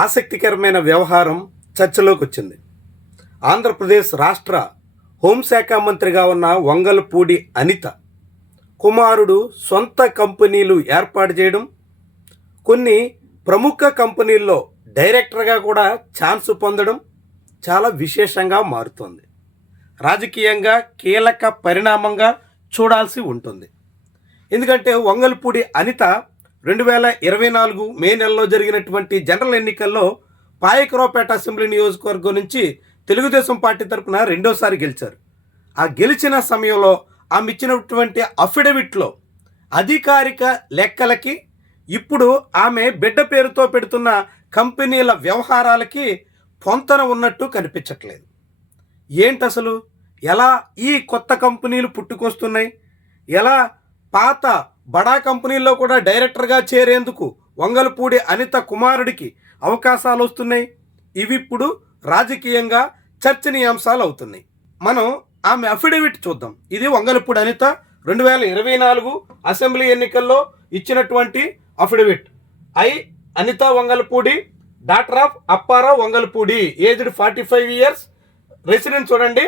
ఆసక్తికరమైన వ్యవహారం చర్చలోకి వచ్చింది. ఆంధ్రప్రదేశ్ రాష్ట్ర హోంశాఖ మంత్రిగా ఉన్న వంగలపూడి అనిత కుమారుడు సొంత కంపెనీలు ఏర్పాటు చేయడం, కొన్ని ప్రముఖ కంపెనీల్లో డైరెక్టర్గా కూడా ఛాన్స్ పొందడం చాలా విశేషంగా మారుతోంది. రాజకీయంగా కీలక పరిణామంగా చూడాల్సి ఉంటుంది. ఎందుకంటే వంగలపూడి అనిత 2024 మే నెలలో జరిగినటువంటి జనరల్ ఎన్నికల్లో పాయకరావుపేట అసెంబ్లీ నియోజకవర్గం నుంచి తెలుగుదేశం పార్టీ తరఫున రెండోసారి గెలిచారు. ఆ గెలిచిన సమయంలో ఆమె ఇచ్చినటువంటి అఫిడవిట్లో అధికారిక లెక్కలకి ఇప్పుడు ఆమె బిడ్డ పేరుతో పెడుతున్న కంపెనీల వ్యవహారాలకి పొంతన ఉన్నట్టు కనిపించట్లేదు. ఏంటి అసలు? ఎలా ఈ కొత్త కంపెనీలు పుట్టుకొస్తున్నాయి? ఎలా పాత బడా కంపెనీల్లో కూడా డైరెక్టర్గా చేరేందుకు వంగలపూడి అనిత కుమారుడికి అవకాశాలు వస్తున్నాయి? ఇవి ఇప్పుడు రాజకీయంగా చర్చనీయాంశాలు అవుతున్నాయి. మనం ఆమె అఫిడవిట్ చూద్దాం. ఇది వంగలపూడి అనిత 2024 అసెంబ్లీ ఎన్నికల్లో ఇచ్చినటువంటి affidavit. Anitha Vangalapudi, daughter of Apparao Vangalapudi, aged 45 years, residence చూడండి,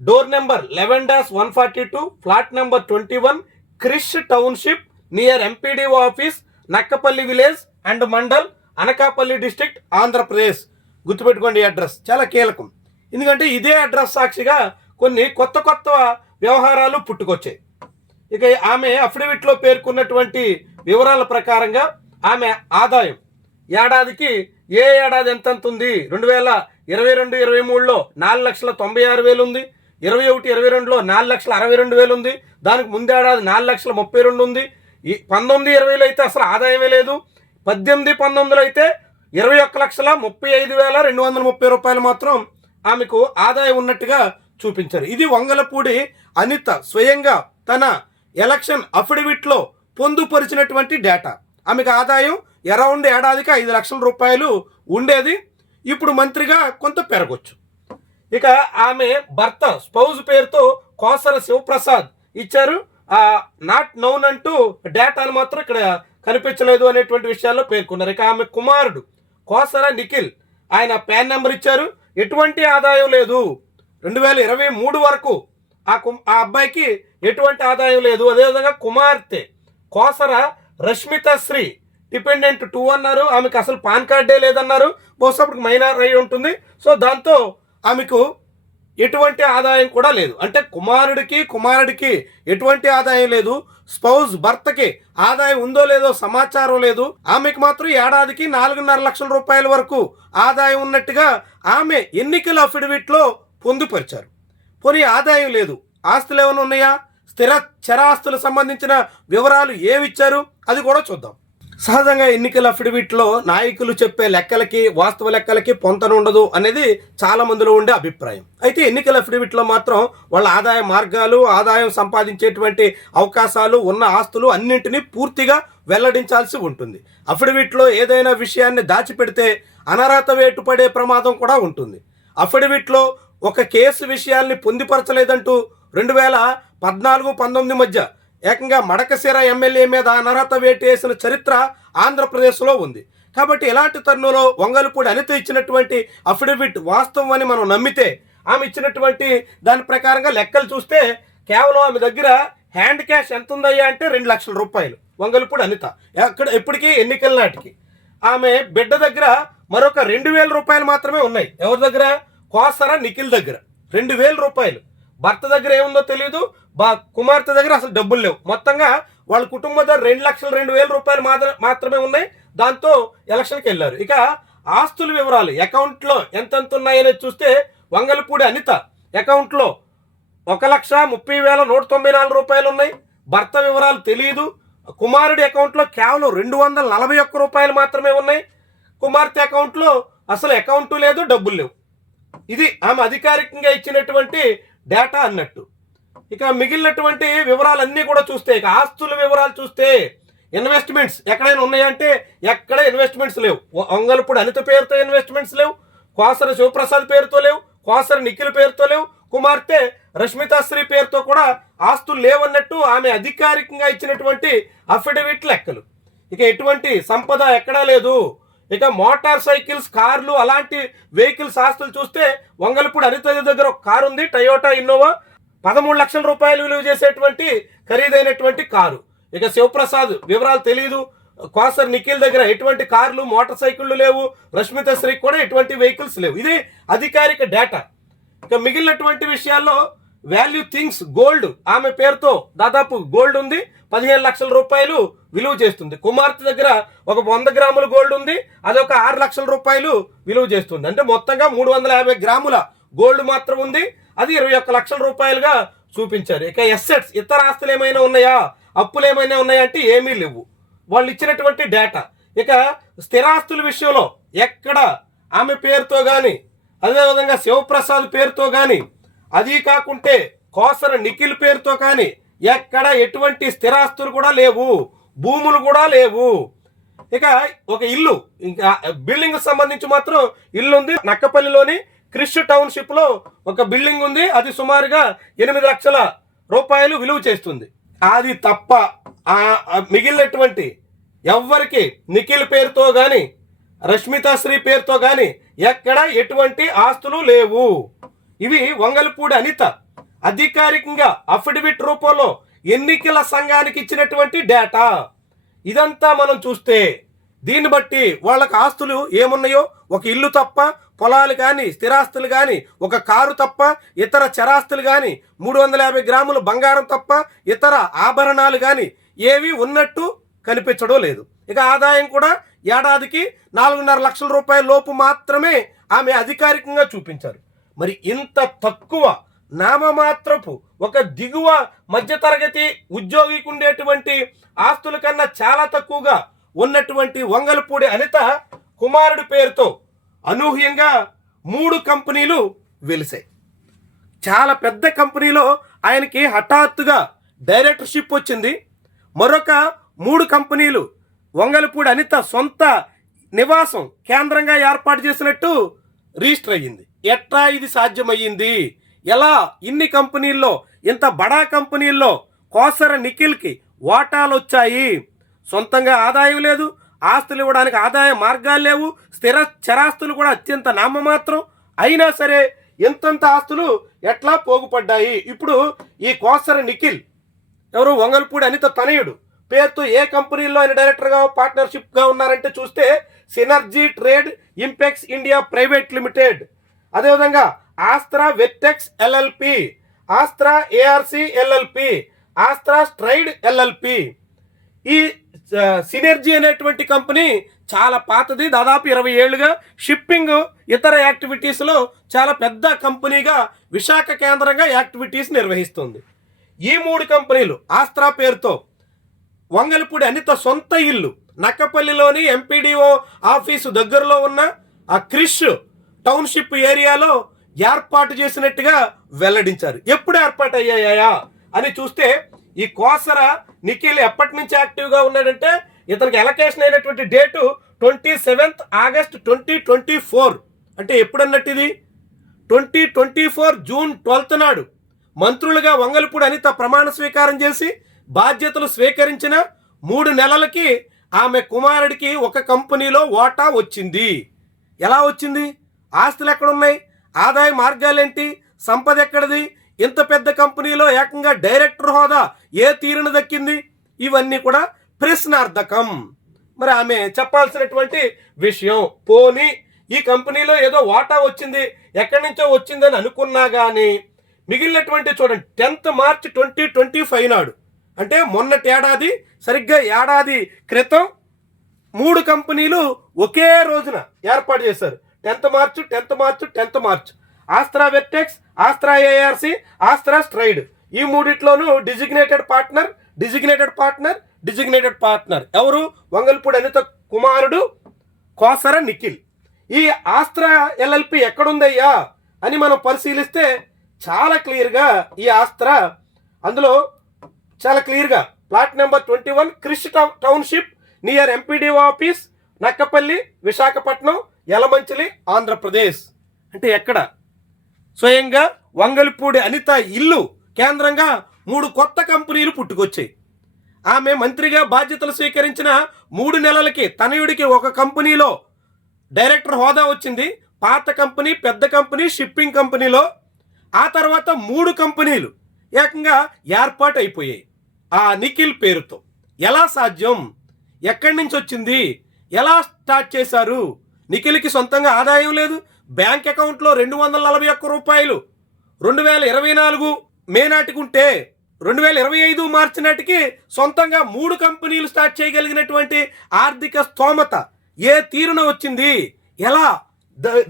door number 11-142, flat number 21, Krish township, near MPDO office, Nakkapalli village and mandal, Anakapalli district, Andhra Pradesh. గుర్తుపెట్టుకోండి, అడ్రస్ చాలా కీలకం. ఎందుకంటే ఇదే అడ్రస్ సాక్షిగా కొన్ని కొత్త వ్యవహారాలు పుట్టుకొచ్చాయి. ఇక ఆమె అఫిడవిట్లో పేర్కొన్నటువంటి వివరాల ప్రకారంగా ఆమె ఆదాయం ఏడాదికి ఏడాది ఎంత ఉంది? 2022-23లో 4,96,000 ఉంది, 21-22లో 4,62,000 ఉంది, దానికి ముందేడాది 4,32,000 ఉంది, 19-20లో అయితే అసలు ఆదాయమే లేదు, 18-19లో అయితే 21,35,230 రూపాయలు మాత్రం ఆమెకు ఆదాయం ఉన్నట్టుగా చూపించారు. ఇది వంగలపూడి అనిత స్వయంగా తన ఎలక్షన్ అఫిడవిట్లో పొందుపరిచినటువంటి డేటా. ఆమెకు ఆదాయం అరౌండ్ ఏడాదికి 5 లక్షల రూపాయలు ఉండేది. ఇప్పుడు మంత్రిగా కొంత పెరగొచ్చు. ఇక ఆమె భర్త స్పౌజ్ పేరుతో కోసర శివప్రసాద్ ఇచ్చారు. నాట్ నౌన్ అంటూ డేటాను మాత్రం ఇక్కడ కనిపించలేదు అనేటువంటి విషయాల్లో పేర్కొన్నారు. ఇక ఆమె కుమారుడు కోసర నిఖిల్, ఆయన పాన్ నెంబర్ ఇచ్చారు. ఎటువంటి ఆదాయం లేదు. 2023 వరకు ఆ అబ్బాయికి ఎటువంటి ఆదాయం లేదు. అదేవిధంగా కుమార్తె కోసర రష్మిత శ్రీ డిపెండెంట్ 2 అన్నారు. ఆమెకు అసలు పాన్ కార్డే లేదన్నారు. బహుశా అప్పుడు మైనర్ అయి ఉంటుంది. సో దాంతో ఆమెకు ఎటువంటి ఆదాయం కూడా లేదు. అంటే కుమారుడికి ఎటువంటి ఆదాయం లేదు. స్పౌజ్ భర్తకి ఆదాయం ఉందో లేదో సమాచారం లేదు. ఆమెకు మాత్రం ఏడాదికి 4.5 లక్షల రూపాయల వరకు ఆదాయం ఉన్నట్టుగా ఆమె ఎన్నికల అఫిడవిట్లో పొందుపరిచారు. పోనీ ఆదాయం లేదు, ఆస్తులు ఏమైనా ఉన్నాయా? చరాస్తులకు సంబంధించిన వివరాలు ఏమిచ్చారు అది కూడా చూద్దాం. సహజంగా ఎన్నికల అఫిడవిట్లో నాయకులు చెప్పే లెక్కలకి వాస్తవ లెక్కలకి పొంతన ఉండదు అనేది చాలా మందిలో ఉండే అభిప్రాయం. అయితే ఎన్నికల అఫిడవిట్లో మాత్రం వాళ్ళ ఆదాయ మార్గాలు, ఆదాయం సంపాదించేటువంటి అవకాశాలు, ఉన్న ఆస్తులు అన్నింటినీ పూర్తిగా వెల్లడించాల్సి ఉంటుంది. అఫిడవిట్లో ఏదైనా విషయాన్ని దాచిపెడితే అనర్హత వేటు పడే ప్రమాదం కూడా ఉంటుంది. అఫిడవిట్లో ఒక కేసు విషయాల్ని పొందుపరచలేదంటూ 2014-19 మధ్య ఏకంగా మడకశిర ఎమ్మెల్యే మీద అనర్హత వేటు వేసిన చరిత్ర ఆంధ్రప్రదేశ్లో ఉంది. కాబట్టి ఇలాంటి తరుణంలో వంగలపూడి అనిత ఇచ్చినటువంటి అఫిడవిట్ వాస్తవం అని మనం నమ్మితే, ఆమె ఇచ్చినటువంటి దాని ప్రకారంగా లెక్కలు చూస్తే కేవలం ఆమె దగ్గర హ్యాండ్ క్యాష్ ఎంత ఉందయ్యా అంటే 2 లక్షల రూపాయలు. వంగలపూడి అనిత ఎప్పటికీ ఎన్నికల నాటికి ఆమె బిడ్డ దగ్గర మరొక 2,000 రూపాయలు మాత్రమే ఉన్నాయి. ఎవరి దగ్గర? కోసర నిఖిల్ దగ్గర 2,000 రూపాయలు. భర్త దగ్గర ఏముందో తెలియదు, కుమార్తె దగ్గర అసలు డబ్బులు లేవు. మొత్తంగా వాళ్ళ కుటుంబం దగ్గర 2,02,000 రూపాయలు మాత్రమే ఉన్నాయి. దాంతో ఎలక్షన్కి వెళ్ళారు. ఇక ఆస్తుల వివరాలు అకౌంట్లో ఎంతెంత ఉన్నాయనేది చూస్తే వంగలపూడి అనిత అకౌంట్లో 1,30,194 రూపాయలు ఉన్నాయి. భర్త వివరాలు తెలియదు. కుమారుడి అకౌంట్లో కేవలం 241 రూపాయలు మాత్రమే ఉన్నాయి. కుమార్తె అకౌంట్లో అసలు అకౌంటు లేదు, డబ్బులు లేవు. ఇది ఆమె అధికారికంగా ఇచ్చినటువంటి డేటా అన్నట్టు. ఇక మిగిలినటువంటి వివరాలన్నీ కూడా చూస్తే, ఇక ఆస్తుల వివరాలు చూస్తే ఇన్వెస్ట్మెంట్స్ ఎక్కడైనా ఉన్నాయంటే ఎక్కడ ఇన్వెస్ట్మెంట్స్ లేవు. వంగలపూడి అనిత పేరుతో ఇన్వెస్ట్మెంట్స్ లేవు, కోసర శివప్రసాద్ పేరుతో లేవు, కోసర నిఖిల్ పేరుతో లేవు, కుమార్తె రష్మితాశ్రీ పేరుతో కూడా ఆస్తులు లేవన్నట్టు ఆమె అధికారికంగా ఇచ్చినటువంటి అఫిడవిట్ లెక్కలు. ఇక ఎటువంటి సంపద ఎక్కడా లేదు. ఇక మోటార్ సైకిల్స్, కార్లు, అలాంటి వెహికల్స్ ఆస్తులు చూస్తే వంగలపూడి అనిత దగ్గర ఒక కారు ఉంది, టయోటా ఇన్నోవా, 13 లక్షల రూపాయలు విలువ చేసేటువంటి ఖరీదైనటువంటి కారు. ఇక శివప్రసాద్ వివరాలు తెలియదు. కోసర్ నిఖిల్ దగ్గర ఎటువంటి కార్లు, మోటార్ సైకిళ్లు లేవు. రష్మిత శ్రీకి కూడా ఎటువంటి వెహికల్స్ లేవు. ఇది అధికారిక డేటా. ఇక మిగిలినటువంటి విషయాల్లో వాల్యూ థింగ్స్ గోల్డ్, ఆమె పేరుతో దాదాపు గోల్డ్ ఉంది, 15 లక్షల రూపాయలు విలువ చేస్తుంది. కుమార్తె దగ్గర ఒక 100 గ్రాముల గోల్డ్ ఉంది, అదొక 6 లక్షల రూపాయలు విలువ చేస్తుంది. అంటే మొత్తంగా 350 గ్రాముల గోల్డ్ మాత్రం ఉంది, అది 21 లక్షల రూపాయలుగా చూపించారు. ఇక ఎస్సెట్స్, ఇతర ఆస్తులు ఏమైనా ఉన్నాయా, అప్పులు ఏమైనా ఉన్నాయా అంటే ఏమీ లేవు, వాళ్ళు ఇచ్చినటువంటి డేటా. ఇక స్థిరాస్తుల విషయంలో ఎక్కడ ఆమె పేరుతో కానీ, అదేవిధంగా శివప్రసాద్ పేరుతో కానీ, అది కాకుంటే కోసర నిఖిల్ పేరుతో కానీ ఎక్కడ ఎటువంటి స్థిరాస్తులు కూడా లేవు, భూములు కూడా లేవు. ఇక ఒక ఇల్లు, ఇంకా బిల్డింగ్ సంబంధించి మాత్రం ఇల్లు ఉంది. నక్కపల్లిలోని క్రిష్ టౌన్షిప్ లో ఒక బిల్డింగ్ ఉంది, అది సుమారుగా 8 లక్షల రూపాయలు విలువ చేస్తుంది. అది తప్ప మిగిలినటువంటి ఎవ్వరికి నిఖిల్ పేరుతో కానీ, రష్మితా శ్రీ పేరుతో కానీ ఎక్కడ ఎటువంటి ఆస్తులు లేవు. ఇవి వంగలపూడి అనిత అధికారికంగా అఫిడవిట్ రూపంలో ఎన్నికల సంఘానికి ఇచ్చినటువంటి డేటా. ఇదంతా మనం చూస్తే దీన్ని బట్టి వాళ్ళకి ఆస్తులు ఏమున్నాయో, ఒక ఇల్లు తప్ప, పొలాలు కానీ, స్థిరాస్తులు కానీ, ఒక కారు తప్ప, ఇతర చరాస్తులు కానీ, 350 గ్రాముల బంగారం తప్ప ఇతర ఆభరణాలు కానీ ఏవి ఉన్నట్టు కనిపించడం లేదు. ఇక ఆదాయం కూడా ఏడాదికి 4.5 లక్షల రూపాయల లోపు మాత్రమే ఆమె అధికారికంగా చూపించారు. మరి ఇంత తక్కువ నామమాత్రపు ఒక దిగువ మధ్యతరగతి ఉద్యోగికి ఉండేటువంటి ఆస్తుల కన్నా చాలా తక్కువగా ఉన్నటువంటి వంగలపూడి అనిత కుమారుడి పేరుతో అనూహ్యంగా 3 కంపెనీలు వెలిసాయి. చాలా పెద్ద కంపెనీలో ఆయనకి హఠాత్తుగా డైరెక్టర్షిప్ వచ్చింది. మరొక 3 కంపెనీలు వంగలపూడి అనిత సొంత నివాసం కేంద్రంగా ఏర్పాటు చేసినట్టు రిజిస్టర్ అయ్యింది. ఎట్లా ఇది సాధ్యమయ్యింది? ఎలా ఇన్ని కంపెనీల్లో, ఇంత బడా కంపెనీల్లో కోసర నిఖిల్కి వాటాలు వచ్చాయి? సొంతంగా ఆదాయం లేదు, ఆస్తులు ఇవ్వడానికి ఆదాయ మార్గాలు లేవు, స్థిర చరాస్తులు కూడా అత్యంత నామమాత్రం. అయినా సరే ఎంతంత ఆస్తులు ఎట్లా పోగుపడ్డాయి? ఇప్పుడు ఈ కోసర నిఖిల్ ఎవరు, వంగలపూడి అనిత తనయుడు పేరుతో ఏ కంపెనీల్లో ఆయన డైరెక్టర్గా, పార్ట్నర్షిప్గా ఉన్నారంటే చూస్తే synergy trade impex India private limited, అదేవిధంగా Astra Vettex LLP, Astra ARC LLP, Astra stride LLP. ఈ సినర్జీ అనేటువంటి కంపెనీ చాలా పాతది, దాదాపు 20 ఏళ్లుగా షిప్పింగ్, ఇతర యాక్టివిటీస్లో చాలా పెద్ద కంపెనీగా విశాఖ కేంద్రంగా యాక్టివిటీస్ నిర్వహిస్తుంది. ఈ 3 కంపెనీలు ఆస్త్రా పేరుతో వంగలపూడి అనిత సొంత ఇల్లు నక్కపల్లిలోని ఎంపీడీఓ ఆఫీసు దగ్గరలో ఉన్న ఆ క్రిష్ టౌన్షిప్ ఏరియాలో ఏర్పాటు చేసినట్టుగా వెల్లడించారు. ఎప్పుడు ఏర్పాటు అయ్యాయా అని చూస్తే ఈ కోసర నిఖిల్ ఎప్పటి నుంచి యాక్టివ్గా ఉన్నాడంటే ఇతనికి ఎలకేషన్ అయినటువంటి డేటు 27 ఆగస్ట్ 2024. అంటే ఎప్పుడన్నట్టు ఇది 2024 జూన్ 12 నాడు మంత్రులుగా వంగలపూడి అనిత ప్రమాణ స్వీకారం చేసి బాధ్యతలు స్వీకరించిన 3 నెలలకి ఆమె కుమారుడికి ఒక కంపెనీలో వాటా వచ్చింది. ఎలా వచ్చింది? ఆస్తులు ఎక్కడున్నాయి? ఆదాయ మార్గాలేంటి? సంపద ఎక్కడిది? ఇంత పెద్ద కంపెనీలో ఏకంగా డైరెక్టర్ హోదా ఏ తీరును దక్కింది? ఇవన్నీ కూడా ప్రశ్నార్థకం. మరి ఆమె చెప్పాల్సినటువంటి విషయం. పోనీ ఈ కంపెనీలో ఏదో వాటా వచ్చింది, ఎక్కడి నుంచో వచ్చిందని అనుకున్నా కానీ మిగిలినటువంటి చూడండి 10th మార్చ్ 2025 నాడు, అంటే మొన్నటి ఏడాది, సరిగ్గా ఏడాది క్రితం 3 కంపెనీలు ఒకే రోజున ఏర్పాటు చేశారు. 10th March Astra Vettex, Astra ARC, Astra stride. ఈ మూడిట్లోనూ డిజిగ్నేటెడ్ పార్ట్నర్ ఎవరు? వంగలపూడి అనిత కుమారుడు కోసర నిఖిల్. ఈ ఆస్త్రా ఎల్ఎల్పి ఎక్కడుందయ్యా అని మనం పరిశీలిస్తే చాలా క్లియర్గా ఈ ఆస్త్రా అందులో చాలా క్లియర్గా plot number 21 Krish township near MPDO office, Nakkapalli, Visakhapatnam, Yalamanchili, Andhra Pradesh. అంటే ఎక్కడ? స్వయంగా వంగలపూడి అనిత ఇల్లు కేంద్రంగా 3 కొత్త కంపెనీలు పుట్టుకొచ్చాయి. ఆమె మంత్రిగా బాధ్యతలు స్వీకరించిన 3 నెలలకి తనయుడికి ఒక కంపెనీలో డైరెక్టర్ హోదా వచ్చింది. పాత కంపెనీ, పెద్ద కంపెనీ, షిప్పింగ్ కంపెనీలో ఆ తర్వాత 3 కంపెనీలు ఏకంగా ఏర్పాటు అయిపోయాయి ఆ నిఖిల్ పేరుతో. ఎలా సాధ్యం? ఎక్కడి నుంచి వచ్చింది? ఎలా స్టార్ట్ చేశారు? నిఖిల్కి సొంతంగా ఆదాయం లేదు. బ్యాంక్ అకౌంట్లో 241 రూపాయలు 2024 మే నాటికి ఉంటే 2025 మార్చి నాటికి సొంతంగా 3 కంపెనీలు స్టార్ట్ చేయగలిగినటువంటి ఆర్థిక స్తోమత ఏ తీరున వచ్చింది, ఎలా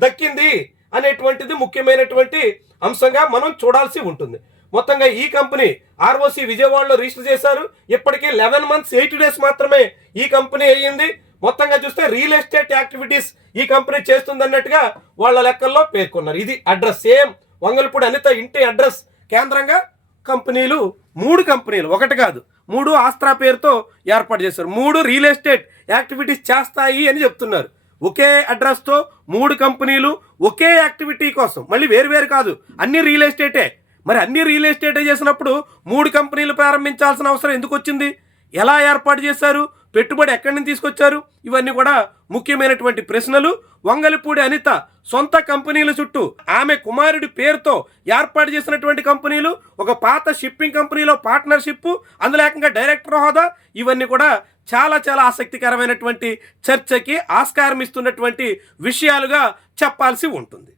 దక్కింది అనేటువంటిది ముఖ్యమైనటువంటి అంశంగా మనం చూడాల్సి ఉంటుంది. మొత్తంగా ఈ కంపెనీ ఆర్ఓసి విజయవాడలో రిజిస్టర్ చేశారు. ఇప్పటికీ 11 మంత్స్ 8 డేస్ మాత్రమే ఈ కంపెనీ అయ్యింది. మొత్తంగా చూస్తే రియల్ ఎస్టేట్ యాక్టివిటీస్ ఈ కంపెనీ చేస్తుందన్నట్టుగా వాళ్ళ లెక్కల్లో పేర్కొన్నారు. ఇది అడ్రస్ సేమ్ వంగలపూడి అనిత ఇంటి అడ్రస్ కేంద్రంగా కంపెనీలు 3 కంపెనీలు, ఒకటి కాదు 3 ఆస్త్రా పేరుతో ఏర్పాటు చేశారు. 3 రియల్ ఎస్టేట్ యాక్టివిటీస్ చేస్తాయి అని చెప్తున్నారు. ఒకే అడ్రస్తో 3 కంపెనీలు ఒకే యాక్టివిటీ కోసం, మళ్ళీ వేరు కాదు, అన్ని రియల్ ఎస్టేటే. మరి అన్ని రియల్ ఎస్టేటే చేసినప్పుడు 3 కంపెనీలు ప్రారంభించాల్సిన అవసరం ఎందుకు వచ్చింది? ఎలా ఏర్పాటు చేశారు? పెట్టుబడి ఎక్కడి నుంచి తీసుకొచ్చారు? ఇవన్నీ కూడా ముఖ్యమైనటువంటి ప్రశ్నలు. వంగలపూడి అనిత సొంత కంపెనీల చుట్టూ ఆమె కుమారుడి పేరుతో ఏర్పాటు చేసినటువంటి కంపెనీలు, ఒక పాత షిప్పింగ్ కంపెనీలో పార్ట్నర్షిప్, అందులో ఏకంగా డైరెక్టర్ హోదా, ఇవన్నీ కూడా చాలా ఆసక్తికరమైనటువంటి చర్చకి ఆస్కారం ఇస్తున్నటువంటి విషయాలుగా చెప్పాల్సి ఉంటుంది.